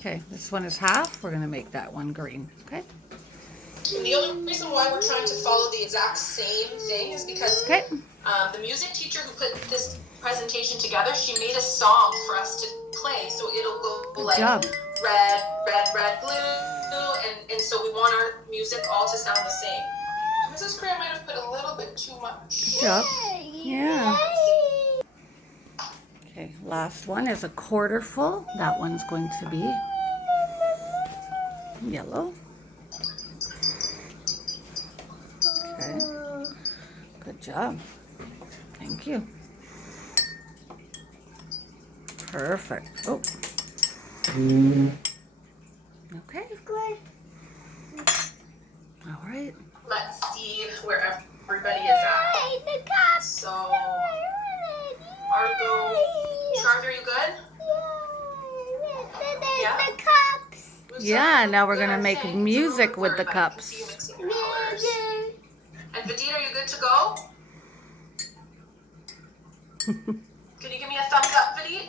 Okay, this one is half. We're going to make that one green. Okay. And the only reason why we're trying to follow the exact same thing is because Okay. the music teacher who put this presentation together, she made a song for us to play, so it'll go Good like job. red, red, red, blue, and so we want our music all to sound the same. Mrs. Cray might have put a little bit too much. Good job. Yeah. Okay, last one is a quarter full. That one's going to be yellow. Okay. Good job. Thank you. Perfect. Oh. Okay. All right. Let's see where everybody is at. So, Argo, Charlotte, are you good? Yeah. Yeah, now we're going to make music with the cups. And Vidit, are you good to go? Can you give me a thumbs up, Vidit?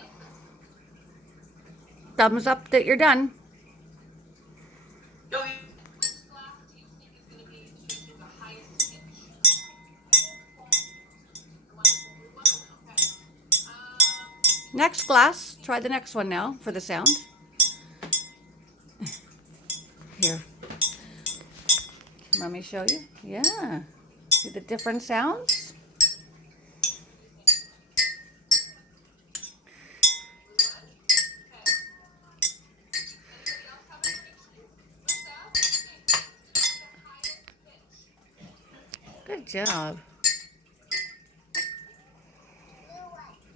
Thumbs up that you're done. No, Next glass. Try the next one now for the sound. Here. Let me show you. Yeah. See the different sounds? Good job.